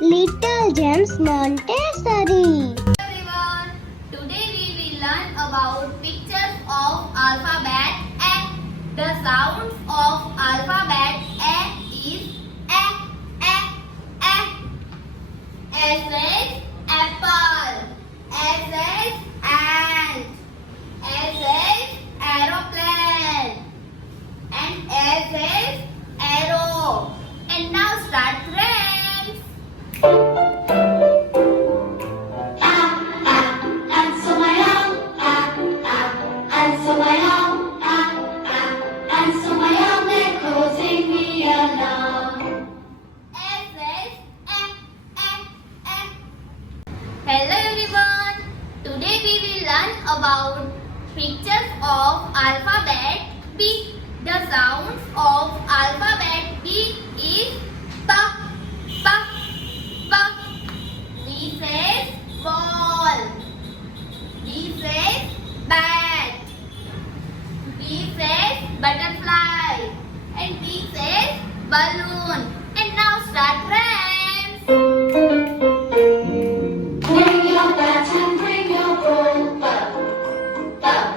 Little Gems Montessori. Everyone, today we will learn about pictures of alphabet A. The sounds of alphabet A is A, A, A. S is apple. S is ant. S is aeroplane. And S is arrow. And now start friends. Hello everyone. Today we will learn about pictures of alphabet B. The sounds of alphabet B is P, P, P. B says ball. B says bat. B says butterfly. And B says balloon. And now start friends. Bring your bat and bring your ball, ball, ball.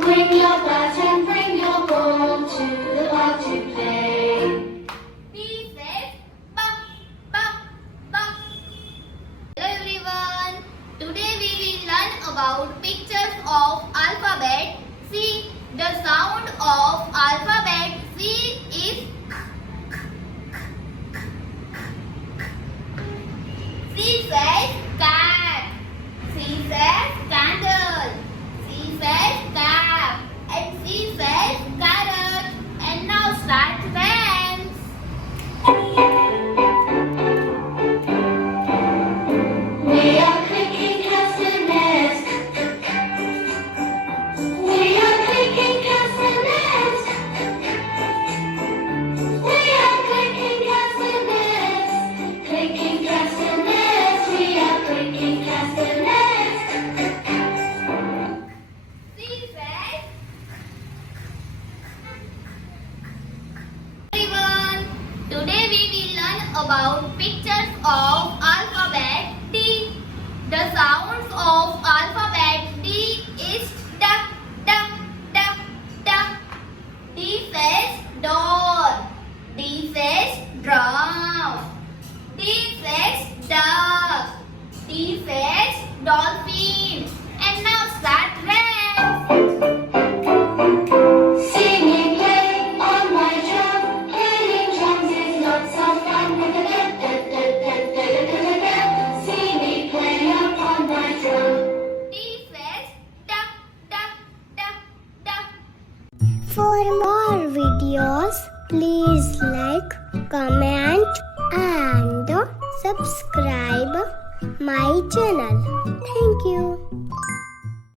Bring your bat and bring your ball to the park to play. B says ba, ba, ba. Hello everyone. Today we will learn about pictures of alphabet C. The sound of alphabet C is C says cat. C says candle. C says cap. And C says carrot. And now start friends. We are clicking castanets. We are clicking castanets. We are clicking castanets. Clicking castanets. We are clicking castanets. C says everyone. Today we will learn about pictures of alphabet D. The sounds of alphabet D is D, D, D, D. D says door. D says drum. D says duck. D says dolphin. And now start friends. See me play on my drum. Playing drums is lots of fun. See me play upon my drum. D says duck, duck, duck, duck. For more videos, please like, comment and subscribe my channel.